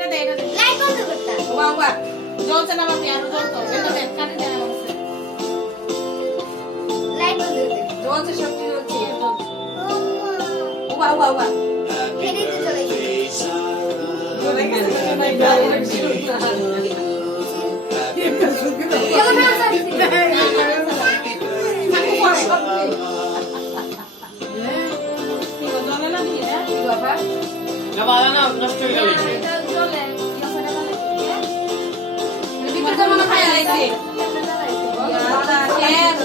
light বন্ধ করতে বাবা জ্বলছে না বাবা আর জ্বলতো এটা দেখ কাটে দেন আমাকে লাইট বন্ধ করতে জ্বলছে সব কিছু জ্বলছে বাবা বাবা ফেরে তো চলে গেছে চলে গেছে ভাই যাও চলো না সাথে জলে না দিয়ে বাবা না বালা না নষ্ট হয়ে গেল এটা জলে বিপদ মনে খাই আইছে দাদা শের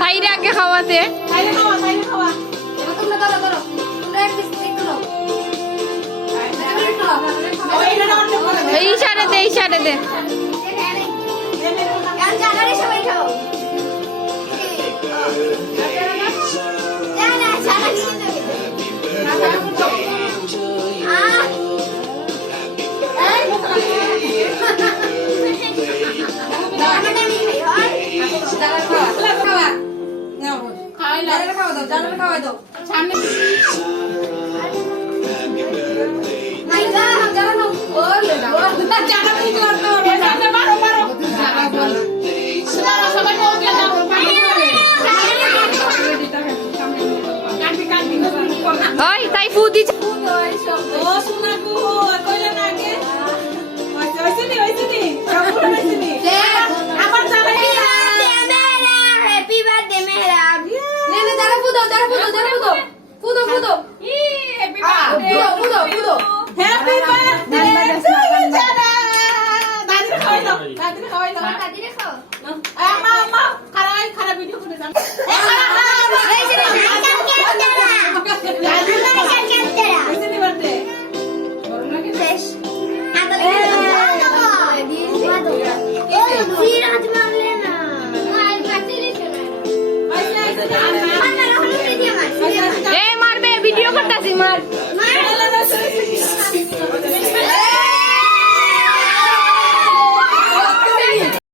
সাইরে আগে খাওয়াতে এই ইশারে দে খাওয়া দাও সামনে